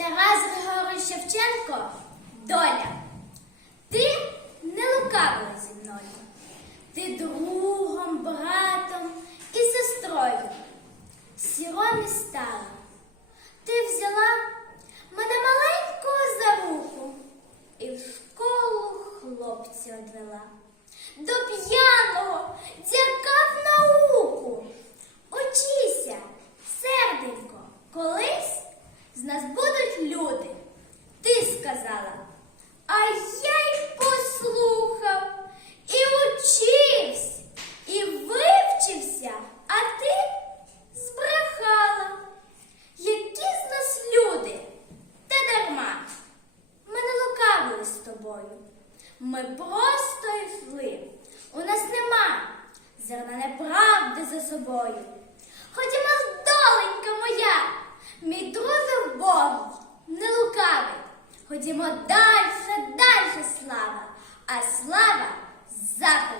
Тарас Григорович Шевченко доля. Ти не лукавила зі мною. Ти другом, братом і сестрою. Сіром і старим. Ти взяла мене маленького за руку і в школу хлопця одвела. До п'яного дзякав науку. Учися, серденько, колись з нас будуть люди. Ти сказала, а я й послухав, і учився, і вивчився, а ти збрехала. Які з нас люди? Та дарма. Ми не лукавили з тобою. Ми просто йшли. У нас нема зерна неправди за собою. Ходімо, Ходімо дальше, дальше, слава, а слава закликала.